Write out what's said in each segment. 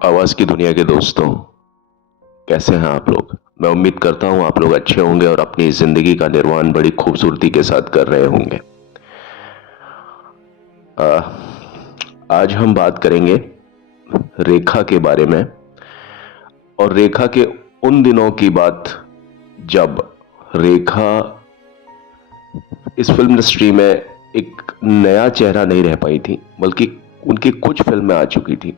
आवाज की दुनिया के दोस्तों, कैसे हैं आप लोग। मैं उम्मीद करता हूं आप लोग अच्छे होंगे और अपनी जिंदगी का निर्वहन बड़ी खूबसूरती के साथ कर रहे होंगे। आज हम बात करेंगे रेखा के बारे में, और रेखा के उन दिनों की बात जब रेखा इस फिल्म इंडस्ट्री में एक नया चेहरा नहीं रह पाई थी, बल्कि उनकी कुछ फिल्में आ चुकी थी।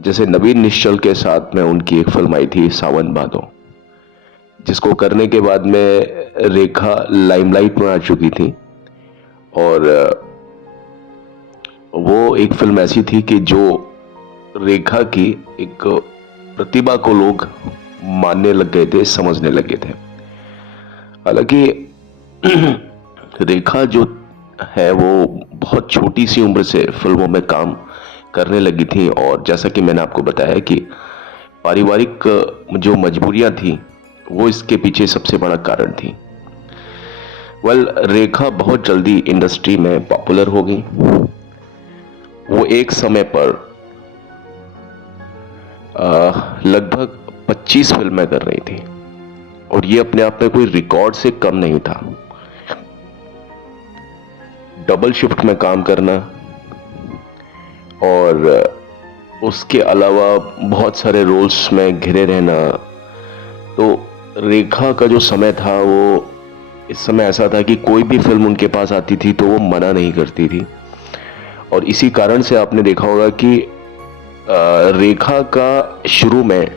जैसे नवीन निश्चल के साथ में उनकी एक फिल्म आई थी सावन भादो, जिसको करने के बाद में रेखा लाइमलाइट में आ चुकी थी। और वो एक फिल्म ऐसी थी कि जो रेखा की एक प्रतिभा को लोग मानने लग गए थे, समझने लगे थे। हालांकि रेखा जो है वो बहुत छोटी सी उम्र से फिल्मों में काम करने लगी थी, और जैसा कि मैंने आपको बताया कि पारिवारिक जो मजबूरियां थी वो इसके पीछे सबसे बड़ा कारण थी। रेखा बहुत जल्दी इंडस्ट्री में पॉपुलर हो गई। वो एक समय पर लगभग 25 फिल्में कर रही थी, और ये अपने आप में कोई रिकॉर्ड से कम नहीं था। डबल शिफ्ट में काम करना और उसके अलावा बहुत सारे रोल्स में घिरे रहना। तो रेखा का जो समय था वो इस समय ऐसा था कि कोई भी फिल्म उनके पास आती थी तो वो मना नहीं करती थी। और इसी कारण से आपने देखा होगा कि रेखा का शुरू में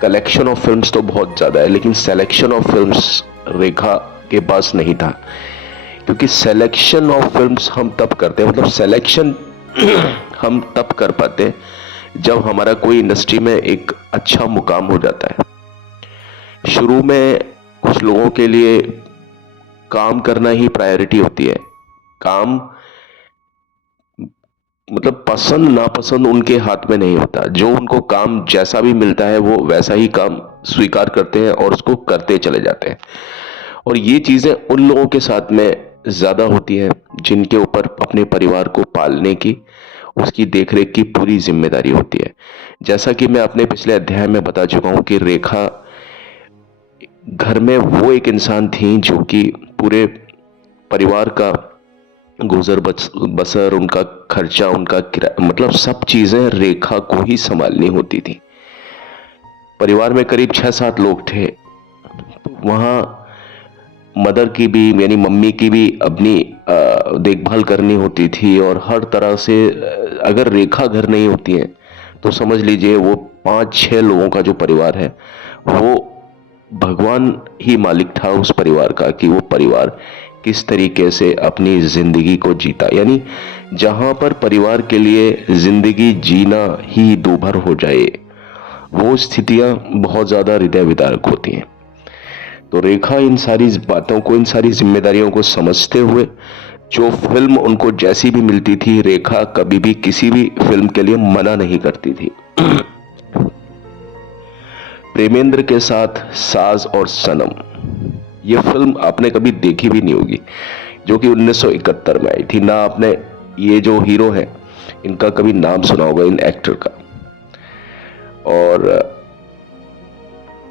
कलेक्शन ऑफ फिल्म्स तो बहुत ज्यादा है, लेकिन सिलेक्शन ऑफ फिल्म्स रेखा के पास नहीं था। क्योंकि सिलेक्शन ऑफ फिल्म्स हम तब करते हैं, मतलब सिलेक्शन हम तब कर पाते हैं जब हमारा कोई इंडस्ट्री में एक अच्छा मुकाम हो जाता है। शुरू में कुछ लोगों के लिए काम करना ही प्रायोरिटी होती है। काम मतलब पसंद नापसंद उनके हाथ में नहीं होता। जो उनको काम जैसा भी मिलता है वो वैसा ही काम स्वीकार करते हैं और उसको करते चले जाते हैं। और ये चीजें उन लोगों के साथ में ज्यादा होती है जिनके ऊपर अपने परिवार को पालने की, उसकी देखरेख की पूरी जिम्मेदारी होती है। जैसा कि मैं अपने पिछले अध्याय में बता चुका हूं कि रेखा घर में वो एक इंसान थी जो कि पूरे परिवार का गुजर बसर, उनका खर्चा, उनका किराया, मतलब सब चीजें रेखा को ही संभालनी होती थी। परिवार में करीब 6-7 लोग थे, तो वहां मदर की भी यानी मम्मी की भी अपनी देखभाल करनी होती थी। और हर तरह से अगर रेखा घर नहीं होती है तो समझ लीजिए वो 5-6 लोगों का जो परिवार है वो भगवान ही मालिक था उस परिवार का, कि वो परिवार किस तरीके से अपनी जिंदगी को जीता। यानी जहां पर परिवार के लिए जिंदगी जीना ही दूभर हो जाए, वो स्थितियां बहुत ज्यादा हृदय विदारक होती हैं। तो रेखा इन सारी बातों को, इन सारी जिम्मेदारियों को समझते हुए जो फिल्म उनको जैसी भी मिलती थी, रेखा कभी भी किसी भी फिल्म के लिए मना नहीं करती थी। प्रेमेंद्र के साथ साज और सनम, ये फिल्म आपने कभी देखी भी नहीं होगी, जो कि 1971 में आई थी। ना आपने ये जो हीरो है इनका कभी नाम सुना होगा, इन एक्टर का। और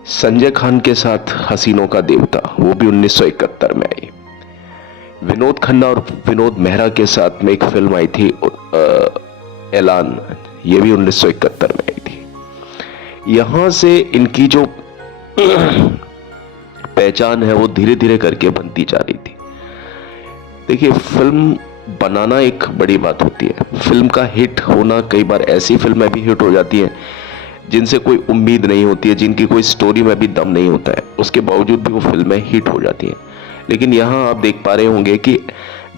संजय खान के साथ हसीनों का देवता, वो भी 1971 में आई। विनोद खन्ना और विनोद मेहरा के साथ में एक फिल्म आई थी ऐलान, ये भी 1971 में आई थी। यहां से इनकी जो पहचान है वो धीरे धीरे करके बनती जा रही थी। देखिए, फिल्म बनाना एक बड़ी बात होती है, फिल्म का हिट होना, कई बार ऐसी फिल्में भी हिट हो जाती हैं जिनसे कोई उम्मीद नहीं होती है, जिनकी कोई स्टोरी में भी दम नहीं होता है, उसके बावजूद भी वो फिल्में हिट हो जाती हैं। लेकिन यहाँ आप देख पा रहे होंगे कि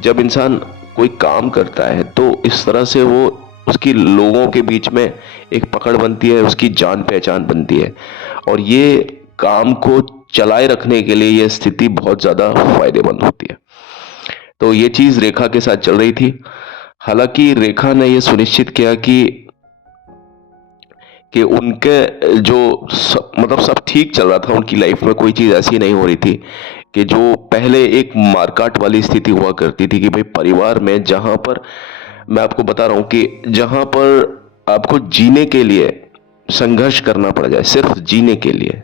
जब इंसान कोई काम करता है तो इस तरह से वो उसकी लोगों के बीच में एक पकड़ बनती है, उसकी जान पहचान बनती है। और ये काम को चलाए रखने के लिए ये स्थिति बहुत ज्यादा फायदेमंद होती है। तो ये चीज रेखा के साथ चल रही थी। हालांकि रेखा ने यह सुनिश्चित किया कि उनके जो मतलब सब ठीक चल रहा था उनकी लाइफ में, कोई चीज ऐसी नहीं हो रही थी कि जो पहले एक मारकाट वाली स्थिति हुआ करती थी कि भाई परिवार में, जहां पर मैं आपको बता रहा हूं कि जहां पर आपको जीने के लिए संघर्ष करना पड़ जाए, सिर्फ जीने के लिए,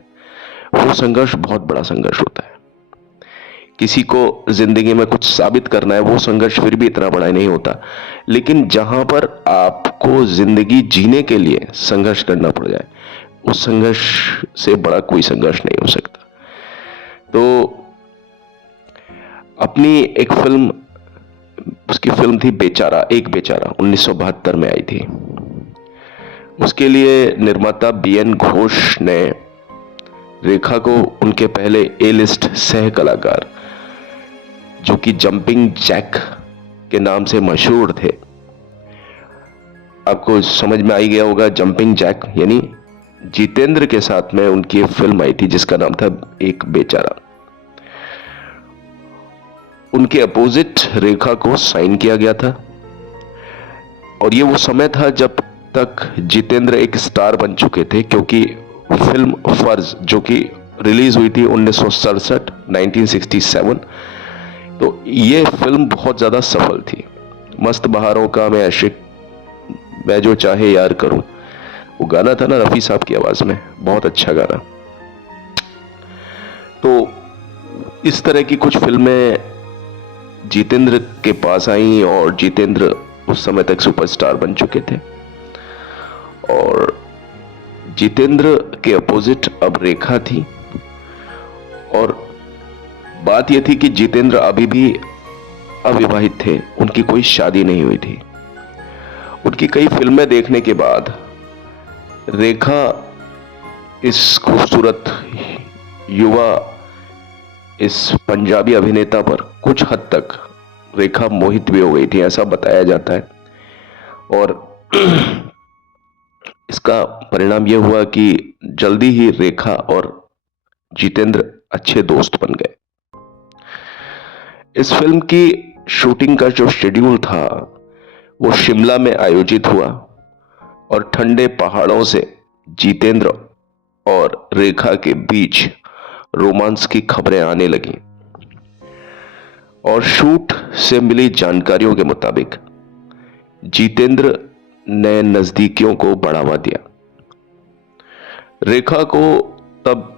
वो संघर्ष बहुत बड़ा संघर्ष होता है। किसी को जिंदगी में कुछ साबित करना है, वो संघर्ष फिर भी इतना बड़ा नहीं होता। लेकिन जहां पर आपको जिंदगी जीने के लिए संघर्ष करना पड़ जाए, उस संघर्ष से बड़ा कोई संघर्ष नहीं हो सकता। तो अपनी एक फिल्म, उसकी फिल्म थी बेचारा, एक बेचारा, 1972 में आई थी। उसके लिए निर्माता बीएन घोष ने रेखा को उनके पहले ए लिस्ट सह कलाकार, जो कि जंपिंग जैक के नाम से मशहूर थे, आपको समझ में आ ही गया होगा, जंपिंग जैक यानी जितेंद्र के साथ में उनकी फिल्म आई थी जिसका नाम था एक बेचारा। उनके अपोजिट रेखा को साइन किया गया था, और ये वो समय था जब तक जितेंद्र एक स्टार बन चुके थे, क्योंकि फिल्म फर्ज जो कि रिलीज हुई थी 1967, 1967, तो ये फिल्म बहुत ज्यादा सफल थी। मस्त बहारों का मैं आशिक, मैं जो चाहे यार करूं, वो गाना था ना रफी साहब की आवाज में, बहुत अच्छा गाना। तो इस तरह की कुछ फिल्में जितेंद्र के पास आई, और जितेंद्र उस समय तक सुपरस्टार बन चुके थे। और जितेंद्र के अपोजिट अब रेखा थी, और बात यह थी कि जितेंद्र अभी भी अविवाहित थे, उनकी कोई शादी नहीं हुई थी। उनकी कई फिल्में देखने के बाद रेखा इस खूबसूरत युवा, इस पंजाबी अभिनेता पर कुछ हद तक रेखा मोहित भी हो गई थी, ऐसा बताया जाता है। और इसका परिणाम यह हुआ कि जल्दी ही रेखा और जितेंद्र अच्छे दोस्त बन गए। इस फिल्म की शूटिंग का जो शेड्यूल था वो शिमला में आयोजित हुआ, और ठंडे पहाड़ों से जितेंद्र और रेखा के बीच रोमांस की खबरें आने लगीं। और शूट से मिली जानकारियों के मुताबिक जितेंद्र ने नजदीकियों को बढ़ावा दिया। रेखा को तब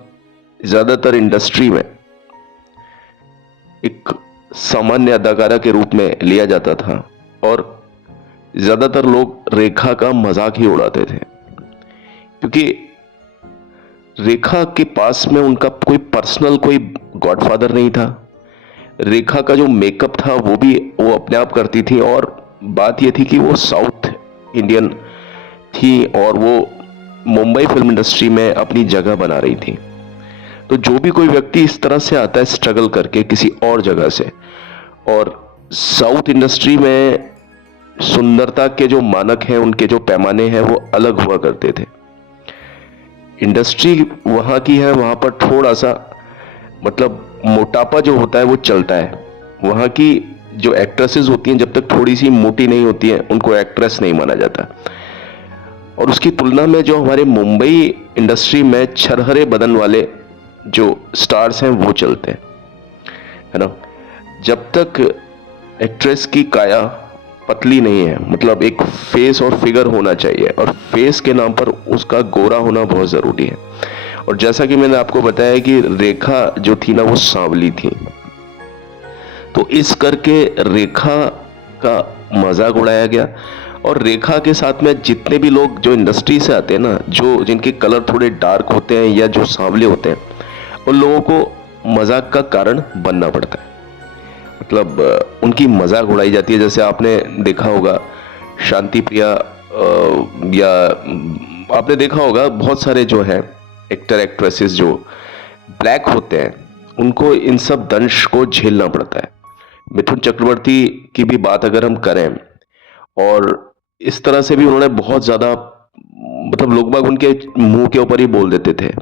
ज्यादातर इंडस्ट्री में एक सामान्य अदाकारा के रूप में लिया जाता था, और ज्यादातर लोग रेखा का मजाक ही उड़ाते थे, क्योंकि रेखा के पास में उनका कोई पर्सनल कोई गॉडफादर नहीं था। रेखा का जो मेकअप था वो अपने आप करती थी, और बात यह थी कि वो साउथ इंडियन थी, और वो मुंबई फिल्म इंडस्ट्री में अपनी जगह बना रही थी। तो जो भी कोई व्यक्ति इस तरह से आता है स्ट्रगल करके किसी और जगह से, और साउथ इंडस्ट्री में सुंदरता के जो मानक हैं, उनके जो पैमाने हैं, वो अलग हुआ करते थे। इंडस्ट्री वहां की है, वहां पर थोड़ा सा मतलब मोटापा जो होता है वो चलता है। वहां की जो एक्ट्रेसेस होती हैं, जब तक थोड़ी सी मोटी नहीं होती हैं, उनको एक्ट्रेस नहीं माना जाता। और उसकी तुलना में जो हमारे मुंबई इंडस्ट्री में छरहरे बदन वाले जो स्टार्स हैं वो चलते हैं, है ना। जब तक एक्ट्रेस की काया पतली नहीं है, मतलब एक फेस और फिगर होना चाहिए, और फेस के नाम पर उसका गोरा होना बहुत जरूरी है। और जैसा कि मैंने आपको बताया कि रेखा जो थी ना वो सांवली थी, तो इस करके रेखा का मजाक उड़ाया गया। और रेखा के साथ में जितने भी लोग जो इंडस्ट्री से आते हैं ना, जो जिनके कलर थोड़े डार्क होते हैं या जो सांवले होते हैं, उन लोगों को मजाक का कारण बनना पड़ता है, मतलब उनकी मजाक उड़ाई जाती है। जैसे आपने देखा होगा शांति प्रिया, या आपने देखा होगा बहुत सारे जो है एक्टर एक्ट्रेसेस जो ब्लैक होते हैं, उनको इन सब दंश को झेलना पड़ता है। मिथुन चक्रवर्ती की भी बात अगर हम करें, और इस तरह से भी उन्होंने बहुत ज्यादा, मतलब लोग बाग उनके मुंह के ऊपर ही बोल देते थे,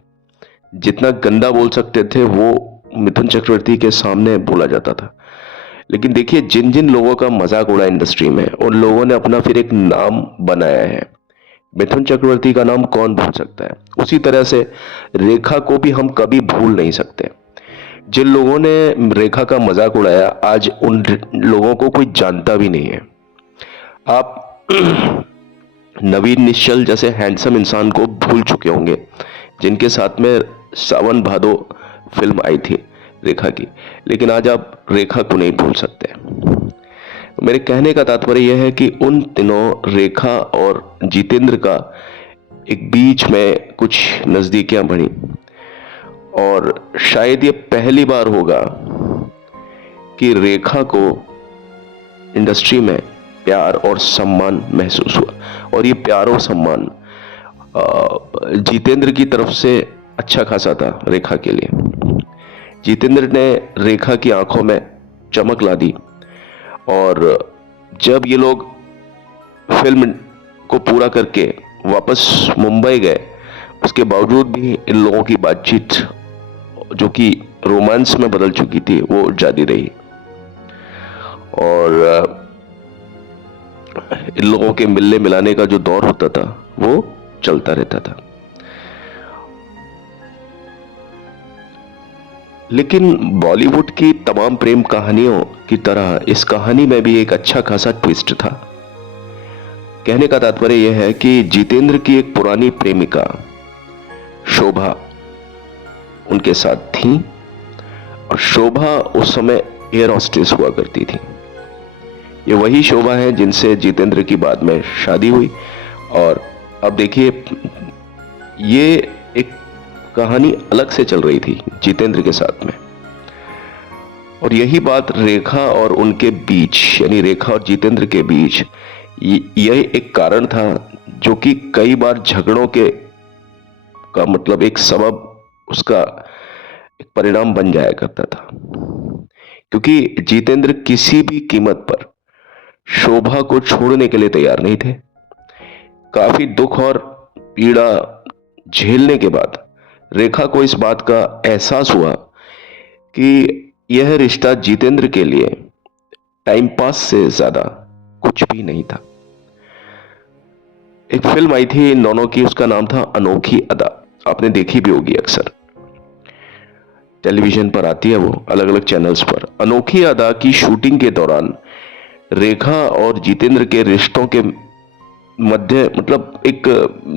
जितना गंदा बोल सकते थे वो मिथुन चक्रवर्ती के सामने बोला जाता था। लेकिन देखिए, जिन जिन लोगों का मजाक उड़ा इंडस्ट्री में, उन लोगों ने अपना फिर एक नाम बनाया है। मिथुन चक्रवर्ती का नाम कौन भूल सकता है, उसी तरह से रेखा को भी हम कभी भूल नहीं सकते। जिन लोगों ने रेखा का मजाक उड़ाया, आज उन लोगों को कोई जानता भी नहीं है। आप नवीन निश्चल जैसे हैंडसम इंसान को भूल चुके होंगे, जिनके साथ में सावन भादो फिल्म आई थी रेखा की, लेकिन आज आप रेखा को नहीं भूल सकते। मेरे कहने का तात्पर्य यह है कि उन दिनों रेखा और जितेंद्र का एक बीच में कुछ नजदीकियां बढ़ी, और शायद ये पहली बार होगा कि रेखा को इंडस्ट्री में प्यार और सम्मान महसूस हुआ। और ये प्यार और सम्मान जितेंद्र की तरफ से अच्छा खासा था रेखा के लिए। जितेंद्र ने रेखा की आंखों में चमक ला दी, और जब ये लोग फिल्म को पूरा करके वापस मुंबई गए, उसके बावजूद भी इन लोगों की बातचीत जो कि रोमांस में बदल चुकी थी वो जारी रही, और इन लोगों के मिलने मिलाने का जो दौर होता था वो चलता रहता था। लेकिन बॉलीवुड की तमाम प्रेम कहानियों की तरह इस कहानी में भी एक अच्छा खासा ट्विस्ट था। कहने का तात्पर्य यह है कि जितेंद्र की एक पुरानी प्रेमिका शोभा उनके साथ थी, और शोभा उस समय एयर होस्टेस हुआ करती थी। ये वही शोभा है जिनसे जितेंद्र की बाद में शादी हुई। और अब देखिए, ये एक कहानी अलग से चल रही थी जितेंद्र के साथ में, और यही बात रेखा और उनके बीच, यानी रेखा और जितेंद्र के बीच यह एक कारण था जो कि कई बार झगड़ों के का मतलब एक सबब, उसका एक परिणाम बन जाया करता था। क्योंकि जितेंद्र किसी भी कीमत पर शोभा को छोड़ने के लिए तैयार नहीं थे। काफी दुख और पीड़ा झेलने के बाद रेखा को इस बात का एहसास हुआ कि यह रिश्ता जितेंद्र के लिए टाइम पास से ज्यादा कुछ भी नहीं था। एक फिल्म आई थी इन दोनों की, उसका नाम था अनोखी अदा। आपने देखी भी होगी, अक्सर टेलीविजन पर आती है वो, अलग अलग चैनल्स पर। अनोखी अदा की शूटिंग के दौरान रेखा और जितेंद्र के रिश्तों के मध्य मतलब एक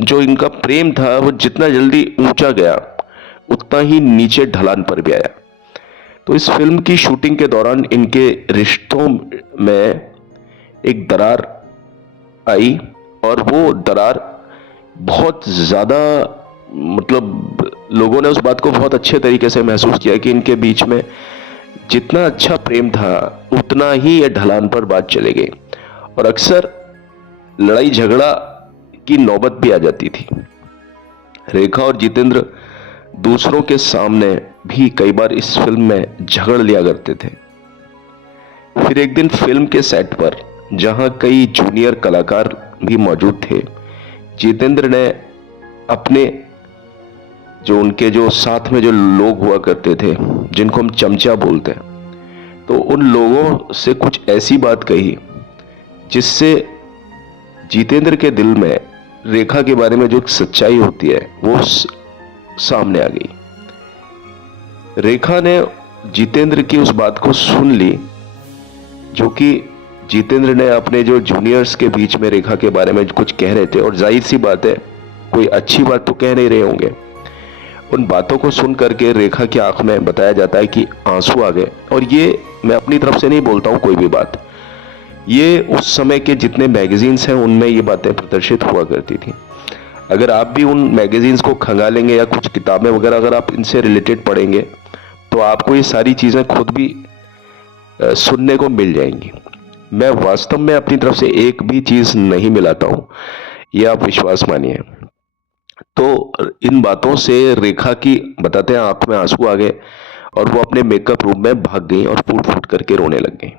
जो इनका प्रेम था वो जितना जल्दी ऊंचा गया उतना ही नीचे ढलान पर भी आया। तो इस फिल्म की शूटिंग के दौरान इनके रिश्तों में एक दरार आई, और वो दरार बहुत ज्यादा, मतलब लोगों ने उस बात को बहुत अच्छे तरीके से महसूस किया कि इनके बीच में जितना अच्छा प्रेम था उतना ही ये ढलान पर बात चले गई, और अक्सर लड़ाई झगड़ा की नौबत भी आ जाती थी। रेखा और जितेंद्र दूसरों के सामने भी कई बार इस फिल्म में झगड़ लिया करते थे। फिर एक दिन फिल्म के सेट पर, जहां कई जूनियर कलाकार भी मौजूद थे, जितेंद्र ने अपने जो उनके जो साथ में जो लोग हुआ करते थे, जिनको हम चमचा बोलते हैं, तो उन लोगों से कुछ ऐसी बात कही जिससे जितेंद्र के दिल में रेखा के बारे में जो सच्चाई होती है वो सामने आ गई। रेखा ने जितेंद्र की उस बात को सुन ली, जो कि जितेंद्र ने अपने जो जूनियर्स के बीच में रेखा के बारे में कुछ कह रहे थे, और जाहिर सी बात है कोई अच्छी बात तो कह नहीं रहे होंगे। उन बातों को सुन करके रेखा की आंख में बताया जाता है कि आंसू आ गए। और ये मैं अपनी तरफ से नहीं बोलता हूं कोई भी बात, ये उस समय के जितने मैगजीन्स हैं उनमें ये बातें प्रदर्शित हुआ करती थी। अगर आप भी उन मैगजीन्स को खंगालेंगे या कुछ किताबें वगैरह अगर आप इनसे रिलेटेड पढ़ेंगे तो आपको ये सारी चीजें खुद भी सुनने को मिल जाएंगी। मैं वास्तव में अपनी तरफ से एक भी चीज नहीं मिलाता हूं, ये आप विश्वास मानिए। तो इन बातों से रेखा की, बताते हैं, आंख में आंसू आ गए और वो अपने मेकअप रूम में भाग गई और फूट फूट करके रोने लग गई।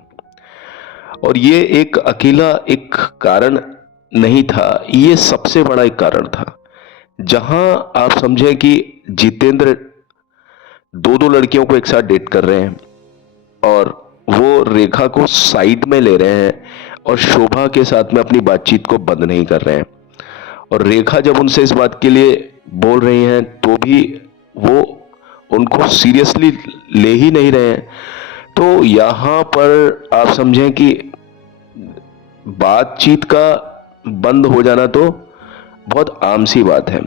और ये एक अकेला एक कारण नहीं था, ये सबसे बड़ा एक कारण था। जहां आप समझें कि जितेंद्र दो दो लड़कियों को एक साथ डेट कर रहे हैं और वो रेखा को साइड में ले रहे हैं और शोभा के साथ में अपनी बातचीत को बंद नहीं कर रहे हैं, और रेखा जब उनसे इस बात के लिए बोल रही हैं तो भी वो उनको सीरियसली ले ही नहीं रहे हैं। तो यहां पर आप समझें कि बातचीत का बंद हो जाना तो बहुत आम सी बात है।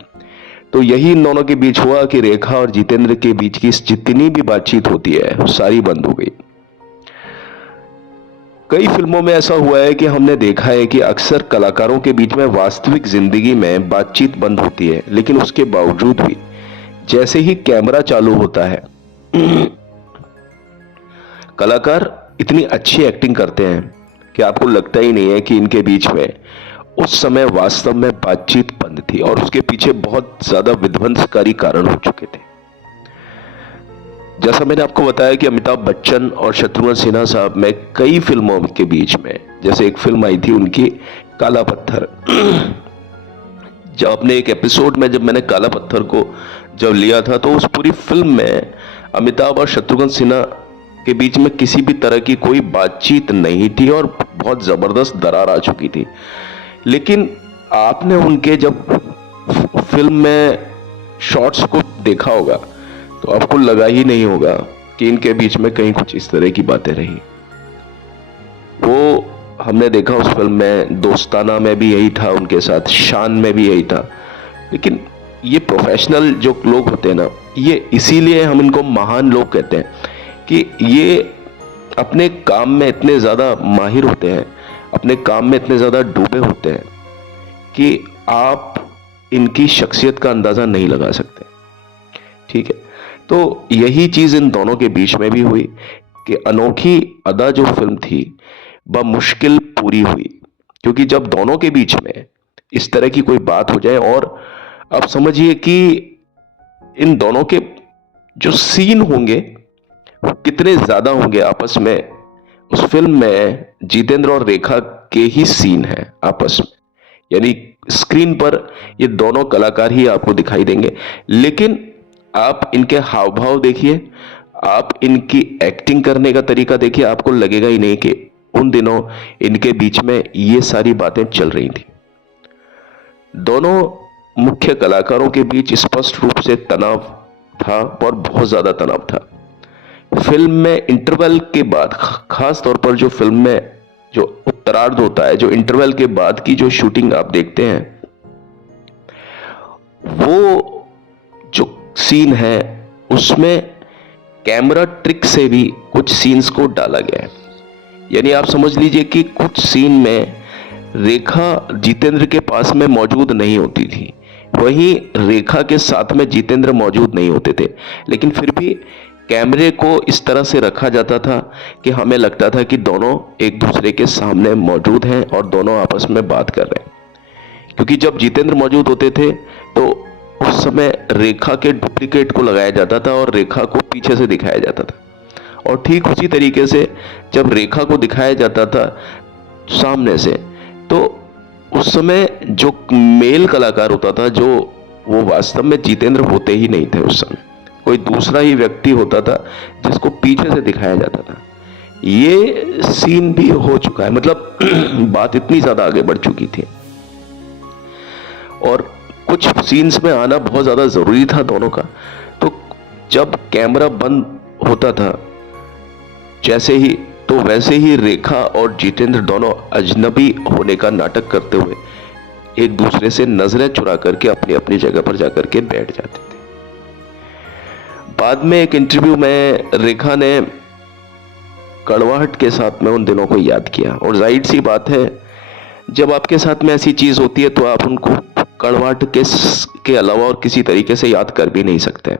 तो यही इन दोनों के बीच हुआ कि रेखा और जितेंद्र के बीच की जितनी भी बातचीत होती है वो सारी बंद हो गई। कई फिल्मों में ऐसा हुआ है कि हमने देखा है कि अक्सर कलाकारों के बीच में वास्तविक जिंदगी में बातचीत बंद होती है, लेकिन उसके बावजूद भी जैसे ही कैमरा चालू होता है कलाकार इतनी अच्छी एक्टिंग करते हैं कि आपको लगता ही नहीं है कि इनके बीच में उस समय वास्तव में बातचीत बंद थी और उसके पीछे बहुत ज्यादा विध्वंसकारी कारण हो चुके थे। जैसा मैंने आपको बताया कि अमिताभ बच्चन और शत्रुघ्न सिन्हा साहब में कई फिल्मों के बीच में, जैसे एक फिल्म आई थी उनकी काला पत्थर जब अपने एक एपिसोड में जब मैंने काला पत्थर को जब लिया था तो उस पूरी फिल्म में अमिताभ और शत्रुघ्न सिन्हा के बीच में किसी भी तरह की कोई बातचीत नहीं थी और बहुत जबरदस्त दरार आ चुकी थी। लेकिन आपने उनके जब फिल्म में शॉट्स को देखा होगा तो आपको लगा ही नहीं होगा कि इनके बीच में कहीं कुछ इस तरह की बातें रही। वो हमने देखा उस फिल्म में, दोस्ताना में भी यही था उनके साथ, शान में भी यही था। लेकिन ये प्रोफेशनल जो लोग होते हैं ना, ये इसीलिए हम इनको महान लोग कहते हैं कि ये अपने काम में इतने ज़्यादा माहिर होते हैं, अपने काम में इतने ज़्यादा डूबे होते हैं कि आप इनकी शख्सियत का अंदाज़ा नहीं लगा सकते। ठीक है, तो यही चीज़ इन दोनों के बीच में भी हुई कि अनोखी अदा जो फिल्म थी बमुश्किल पूरी हुई, क्योंकि जब दोनों के बीच में इस तरह की कोई बात हो जाए, और आप समझिए कि इन दोनों के जो सीन होंगे वो कितने ज्यादा होंगे आपस में। उस फिल्म में जितेंद्र और रेखा के ही सीन हैं आपस में, यानी स्क्रीन पर ये दोनों कलाकार ही आपको दिखाई देंगे, लेकिन आप इनके हाव भाव देखिए, आप इनकी एक्टिंग करने का तरीका देखिए, आपको लगेगा ही नहीं कि उन दिनों इनके बीच में ये सारी बातें चल रही थी। दोनों मुख्य कलाकारों के बीच स्पष्ट रूप से तनाव था और बहुत ज्यादा तनाव था। फिल्म में इंटरवल के बाद, खास तौर पर जो फिल्म में जो उत्तरार्ध होता है, जो इंटरवल के बाद की जो शूटिंग आप देखते हैं, वो जो सीन है उसमें कैमरा ट्रिक से भी कुछ सीन्स को डाला गया है। यानी आप समझ लीजिए कि कुछ सीन में रेखा जितेंद्र के पास में मौजूद नहीं होती थी, वहीं रेखा के साथ में जितेंद्र मौजूद नहीं होते थे, लेकिन फिर भी कैमरे को इस तरह से रखा जाता था कि हमें लगता था कि दोनों एक दूसरे के सामने मौजूद हैं और दोनों आपस में बात कर रहे हैं। क्योंकि जब जितेंद्र मौजूद होते थे तो उस समय रेखा के डुप्लीकेट को लगाया जाता था और रेखा को पीछे से दिखाया जाता था, और ठीक उसी तरीके से जब रेखा को दिखाया जाता था सामने से, तो उस समय जो मेल कलाकार होता था, जो वो वास्तव में जितेंद्र होते ही नहीं थे, उस समय कोई दूसरा ही व्यक्ति होता था जिसको पीछे से दिखाया जाता था। ये सीन भी हो चुका है, मतलब बात इतनी ज्यादा आगे बढ़ चुकी थी और कुछ सीन्स में आना बहुत ज्यादा जरूरी था दोनों का। तो जब कैमरा बंद होता था जैसे ही, तो वैसे ही रेखा और जितेंद्र दोनों अजनबी होने का नाटक करते हुए एक दूसरे से नजरें चुरा करके अपनी अपनी जगह पर जाकर के बैठ जाते थे। बाद में एक इंटरव्यू में रेखा ने कड़वाहट के साथ में उन दिनों को याद किया, और जाहिर सी बात है जब आपके साथ में ऐसी चीज होती है तो आप उनको कड़वाहट के अलावा और किसी तरीके से याद कर भी नहीं सकते,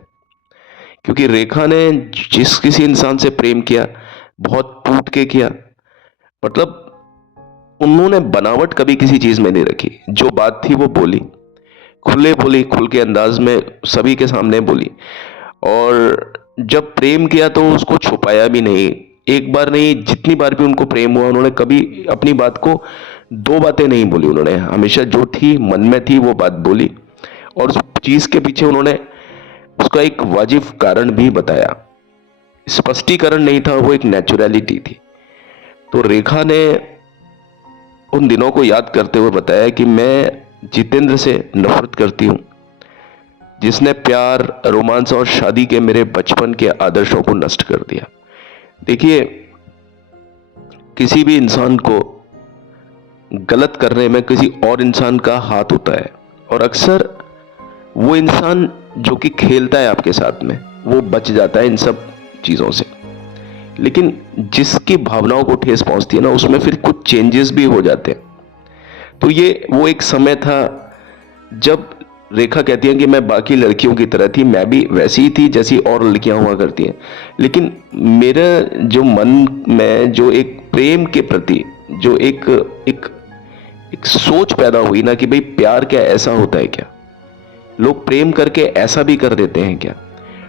क्योंकि रेखा ने जिस किसी इंसान से प्रेम किया बहुत टूट के किया, मतलब उन्होंने बनावट कभी किसी चीज में नहीं रखी, जो बात थी वो बोली, खुल के अंदाज में सभी के सामने बोली, और जब प्रेम किया तो उसको छुपाया भी नहीं। एक बार नहीं, जितनी बार भी उनको प्रेम हुआ उन्होंने कभी अपनी बात को, दो बातें नहीं बोली, उन्होंने हमेशा जो थी मन में थी वो बात बोली, और उस चीज के पीछे उन्होंने उसका एक वाजिब कारण भी बताया। स्पष्टीकरण नहीं था, वो एक नेचुरलिटी थी। तो रेखा ने उन दिनों को याद करते हुए बताया कि मैं जितेंद्र से नफरत करती हूं, जिसने प्यार, रोमांस और शादी के मेरे बचपन के आदर्शों को नष्ट कर दिया। देखिए, किसी भी इंसान को गलत करने में किसी और इंसान का हाथ होता है, और अक्सर वो इंसान जो कि खेलता है आपके साथ में वो बच जाता है इन सब चीज़ों से। लेकिन जिसकी भावनाओं को ठेस पहुंचती है ना, उसमें फिर कुछ चेंजेस भी हो जाते हैं। तो ये वो एक समय था जब रेखा कहती है कि मैं बाकी लड़कियों की तरह थी, मैं भी वैसी ही थी जैसी और लड़कियां हुआ करती हैं, लेकिन मेरा जो मन में जो एक प्रेम के प्रति जो एक एक एक सोच पैदा हुई ना कि भाई प्यार क्या ऐसा होता है क्या, लोग प्रेम करके ऐसा भी कर देते हैं क्या।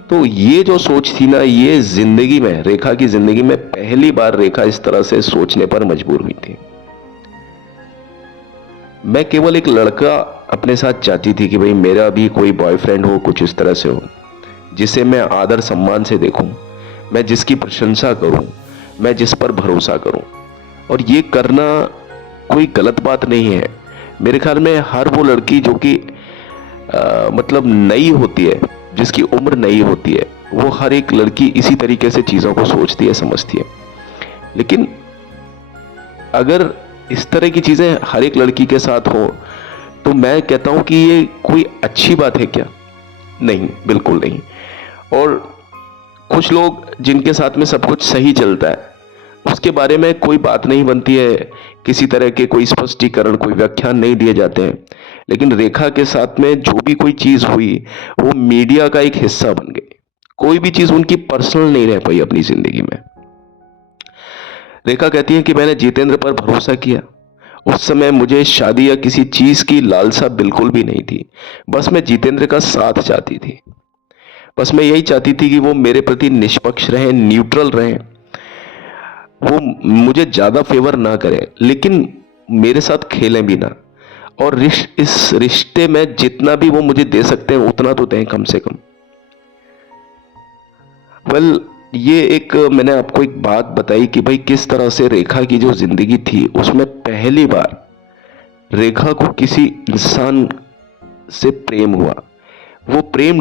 तो ये जो सोच थी ना, ये जिंदगी में, रेखा की जिंदगी में पहली बार रेखा इस तरह से सोचने पर मजबूर हुई थी। मैं केवल एक लड़का अपने साथ चाहती थी कि भाई मेरा भी कोई बॉयफ्रेंड हो, कुछ इस तरह से हो जिसे मैं आदर सम्मान से देखूं, मैं जिसकी प्रशंसा करूं, मैं जिस पर भरोसा करूं। और ये करना कोई गलत बात नहीं है। मेरे ख्याल में हर वो लड़की जो कि मतलब नई होती है, जिसकी उम्र नई होती है, वो हर एक लड़की इसी तरीके से चीज़ों को सोचती है, समझती है। लेकिन अगर इस तरह की चीज़ें हर एक लड़की के साथ हो तो मैं कहता हूं कि ये कोई अच्छी बात है क्या? नहीं, बिल्कुल नहीं। और कुछ लोग जिनके साथ में सब कुछ सही चलता है, उसके बारे में कोई बात नहीं बनती है, किसी तरह के कोई स्पष्टीकरण, कोई व्याख्यान नहीं दिए जाते हैं। लेकिन रेखा के साथ में जो भी कोई चीज़ हुई, वो मीडिया का एक हिस्सा बन गई। कोई भी चीज़ उनकी पर्सनल नहीं रह पाई अपनी ज़िंदगी में। रेखा कहती है कि मैंने जितेंद्र पर भरोसा किया। उस समय मुझे शादी या किसी चीज़ की लालसा बिल्कुल भी नहीं थी। बस मैं जितेंद्र का साथ चाहती थी। बस मैं यही चाहती थी कि वो मेरे प्रति निष्पक्ष रहें, न्यूट्रल रहें। वो मुझे ज़्यादा फेवर ना करें, लेकिन मेरे साथ खेलें भी ना। और इस रिश्ते में जितना भी वो मुझे दे सकते हैं उतना तो दें कम से कम। वेल, ये एक मैंने आपको एक बात बताई कि भाई किस तरह से रेखा की जो जिंदगी थी उसमें पहली बार रेखा को किसी इंसान से प्रेम हुआ। वो प्रेम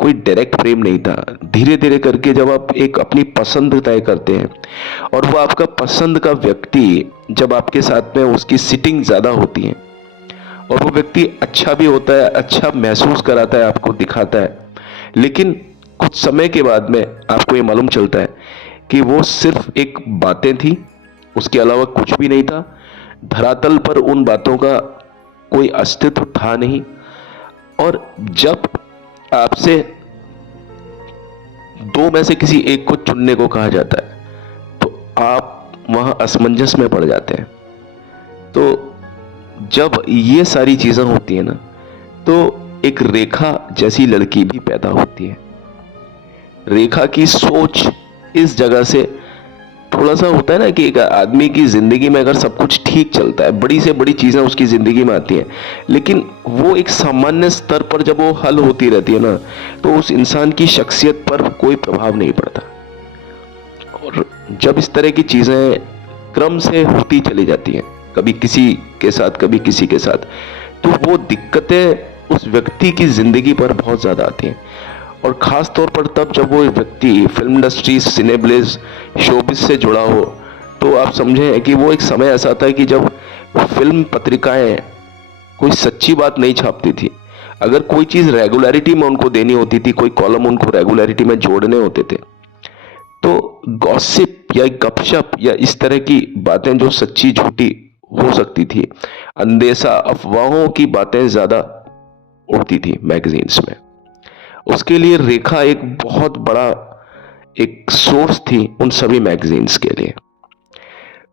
कोई डायरेक्ट प्रेम नहीं था। धीरे धीरे करके जब आप एक अपनी पसंद तय करते हैं और वो आपका पसंद का व्यक्ति जब आपके साथ में उसकी सिटिंग ज्यादा होती है और वो व्यक्ति अच्छा भी होता है, अच्छा महसूस कराता है, आपको दिखाता है, लेकिन कुछ समय के बाद में आपको ये मालूम चलता है कि वो सिर्फ एक बातें थी, उसके अलावा कुछ भी नहीं था। धरातल पर उन बातों का कोई अस्तित्व था नहीं। और जब आपसे दो में से किसी एक को चुनने को कहा जाता है तो आप वहां असमंजस में पड़ जाते हैं। तो जब ये सारी चीजें होती है ना, तो एक रेखा जैसी लड़की भी पैदा होती है। रेखा की सोच इस जगह से थोड़ा सा होता है ना कि एक आदमी की जिंदगी में अगर सब कुछ ठीक चलता है, बड़ी से बड़ी चीजें उसकी जिंदगी में आती हैं, लेकिन वो एक सामान्य स्तर पर जब वो हल होती रहती है ना, तो उस इंसान की शख्सियत पर कोई प्रभाव नहीं पड़ता। और जब इस तरह की चीजें क्रम से होती चली जाती हैं, कभी किसी के साथ कभी किसी के साथ, तो वो दिक्कतें उस व्यक्ति की जिंदगी पर बहुत ज्यादा आती हैं। और खास तौर पर तब जब वो व्यक्ति फिल्म इंडस्ट्री, सिनेब्लेज, शोबिज से जुड़ा हो, तो आप समझें कि वो एक समय ऐसा था कि जब फिल्म पत्रिकाएं कोई सच्ची बात नहीं छापती थी। अगर कोई चीज रेगुलरिटी में उनको देनी होती थी, कोई कॉलम उनको रेगुलरिटी में जोड़ने होते थे, तो गॉसिप या गपशप या इस तरह की बातें जो सच्ची झूठी हो सकती थी, अंदेशा, अफवाहों की बातें ज्यादा उड़ती थी मैगजीन्स में। उसके लिए रेखा एक बहुत बड़ा एक सोर्स थी उन सभी मैगजीन्स के लिए।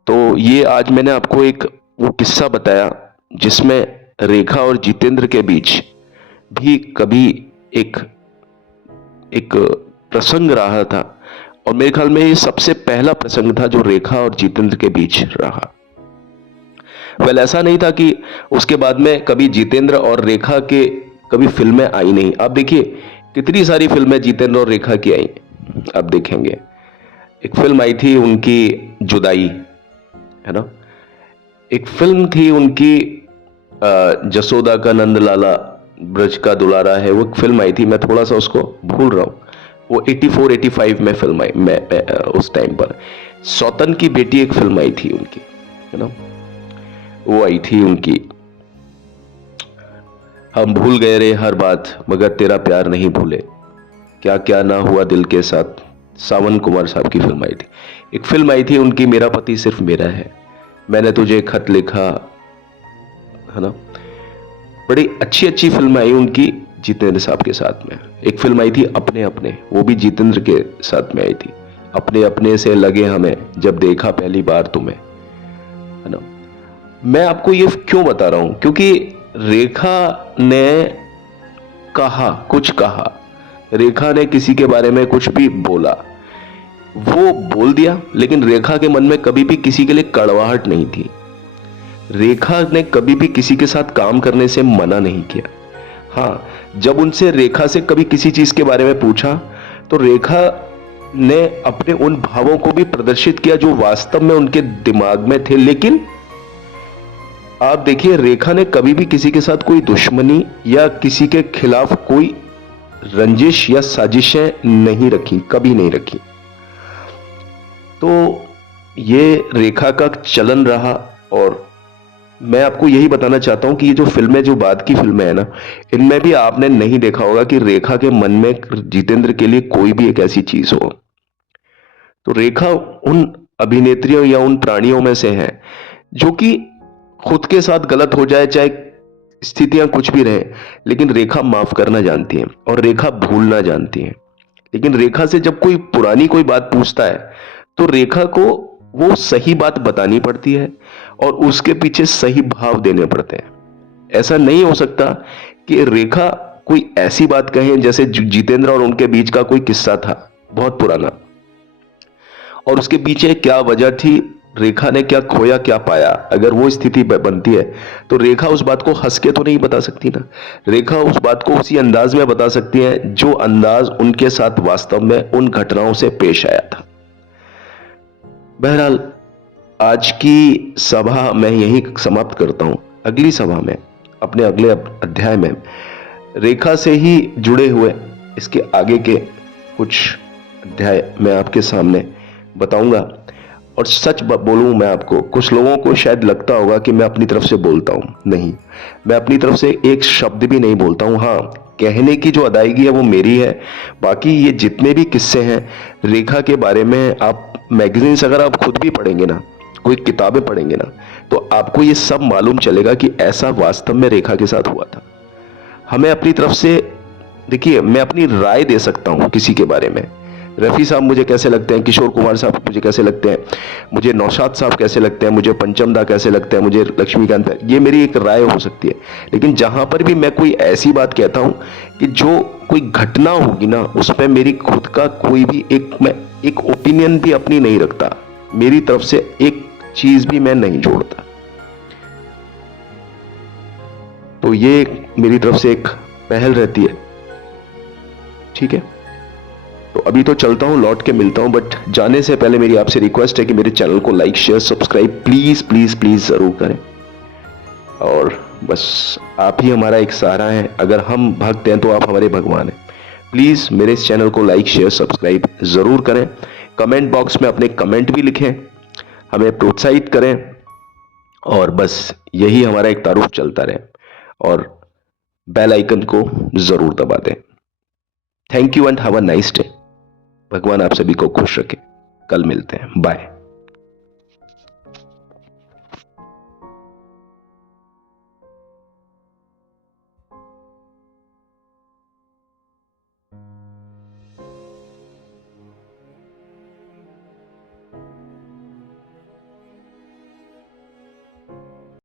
तो ये आज मैंने आपको एक वो किस्सा बताया जिसमें रेखा और जितेंद्र के बीच भी कभी एक एक प्रसंग रहा था, और मेरे ख्याल में ये सबसे पहला प्रसंग था जो रेखा और जितेंद्र के बीच रहा। वेल, ऐसा नहीं था कि उसके बाद में कभी जितेंद्र और रेखा के कभी फिल्में आई नहीं। आप देखिए कितनी सारी फिल्में जितेंद्र और रेखा की आई, आप देखेंगे। एक फिल्म आई थी उनकी जुदाई, है ना। एक फिल्म थी उनकी जसोदा का नंद लाला ब्रज का दुलारा है, वो एक फिल्म आई थी, मैं थोड़ा सा उसको भूल रहा हूँ। वो 84-85 में फिल्म आई। उस टाइम पर सौतन की बेटी एक फिल्म आई थी उनकी, है ना। वो आई थी उनकी, हम भूल गए रे हर बात मगर तेरा प्यार नहीं भूले, क्या क्या ना हुआ दिल के साथ। सावन कुमार साहब की फिल्म आई थी। एक फिल्म आई थी उनकी, मेरा पति सिर्फ मेरा है, मैंने तुझे खत लिखा, है ना। बड़ी अच्छी अच्छी फिल्म आई उनकी जितेंद्र साहब के साथ में। एक फिल्म आई थी अपने अपने, वो भी जितेंद्र के साथ में आई थी। अपने अपने से लगे हमें जब देखा पहली बार तुम्हें, है ना। मैं आपको ये क्यों बता रहा हूं, क्योंकि रेखा ने कहा, कुछ कहा, रेखा ने किसी के बारे में कुछ भी बोला, वो बोल दिया, लेकिन रेखा के मन में कभी भी किसी के लिए कड़वाहट नहीं थी। रेखा ने कभी भी किसी के साथ काम करने से मना नहीं किया। हाँ, जब उनसे रेखा से कभी किसी चीज के बारे में पूछा तो रेखा ने अपने उन भावों को भी प्रदर्शित किया जो वास्तव में उनके दिमाग में थे। लेकिन आप देखिए, रेखा ने कभी भी किसी के साथ कोई दुश्मनी या किसी के खिलाफ कोई रंजिश या साजिशें नहीं रखी, कभी नहीं रखी। तो ये रेखा का चलन रहा। और मैं आपको यही बताना चाहता हूं कि ये जो फिल्में, जो बाद की फिल्में हैं ना, इनमें भी आपने नहीं देखा होगा कि रेखा के मन में जितेंद्र के लिए कोई भी एक ऐसी चीज हो। तो रेखा उन अभिनेत्रियों या उन प्राणियों में से है जो कि खुद के साथ गलत हो जाए, चाहे स्थितियां कुछ भी रहे, लेकिन रेखा माफ करना जानती है और रेखा भूलना जानती है। लेकिन रेखा से जब कोई पुरानी कोई बात पूछता है तो रेखा को वो सही बात बतानी पड़ती है और उसके पीछे सही भाव देने पड़ते हैं। ऐसा नहीं हो सकता कि रेखा कोई ऐसी बात कहे जैसे जितेंद्र और उनके बीच का कोई किस्सा था बहुत पुराना, और उसके पीछे क्या वजह थी, रेखा ने क्या खोया क्या पाया। अगर वो स्थिति बनती है तो रेखा उस बात को हंस के तो नहीं बता सकती ना। रेखा उस बात को उसी अंदाज में बता सकती है जो अंदाज उनके साथ वास्तव में उन घटनाओं से पेश आया था। बहरहाल, आज की सभा मैं यही समाप्त करता हूं। अगली सभा में, अपने अगले अध्याय में रेखा से ही जुड़े हुए इसके आगे के कुछ अध्याय मैं आपके सामने बताऊंगा। और सच बोलूं मैं आपको, कुछ लोगों को शायद लगता होगा कि मैं अपनी तरफ से बोलता हूं, नहीं, मैं अपनी तरफ से एक शब्द भी नहीं बोलता हूं। हाँ, कहने की जो अदायगी है वो मेरी है। बाकी ये जितने भी किस्से हैं रेखा के बारे में, आप मैगजीन्स अगर आप खुद भी पढ़ेंगे ना, कोई किताबें पढ़ेंगे ना, तो आपको ये सब मालूम चलेगा कि ऐसा वास्तव में रेखा के साथ हुआ था। हमें अपनी तरफ से, देखिए, मैं अपनी राय दे सकता हूं किसी के बारे में। रफ़ी साहब मुझे कैसे लगते हैं, किशोर कुमार साहब मुझे कैसे लगते हैं, मुझे नौशाद साहब कैसे लगते हैं, मुझे पंचम दा कैसे लगते हैं, मुझे लक्ष्मीकांत, ये मेरी एक राय हो सकती है। लेकिन जहां पर भी मैं कोई ऐसी बात कहता हूं कि जो कोई घटना होगी ना, उसमें मेरी खुद का कोई भी मैं एक ओपिनियन भी अपनी नहीं रखता, मेरी तरफ से एक चीज भी मैं नहीं जोड़ता। तो ये मेरी तरफ से एक पहल रहती है, ठीक है। तो अभी तो चलता हूं, लौट के मिलता हूं, बट जाने से पहले मेरी आपसे रिक्वेस्ट है कि मेरे चैनल को like share subscribe please please please जरूर करें। और बस आप ही हमारा एक सहारा है। अगर हम भक्त हैं तो आप हमारे भगवान हैं। प्लीज मेरे इस चैनल को लाइक शेयर सब्सक्राइब जरूर करें। कमेंट बॉक्स में अपने कमेंट भी लिखें, हमें प्रोत्साहित करें, और बस यही हमारा एक तारुफ चलता रहे। और बेल आइकन को जरूर दबा दें। Thank you and have a nice day. भगवान आप सभी को खुश रखे। कल मिलते हैं, बाय।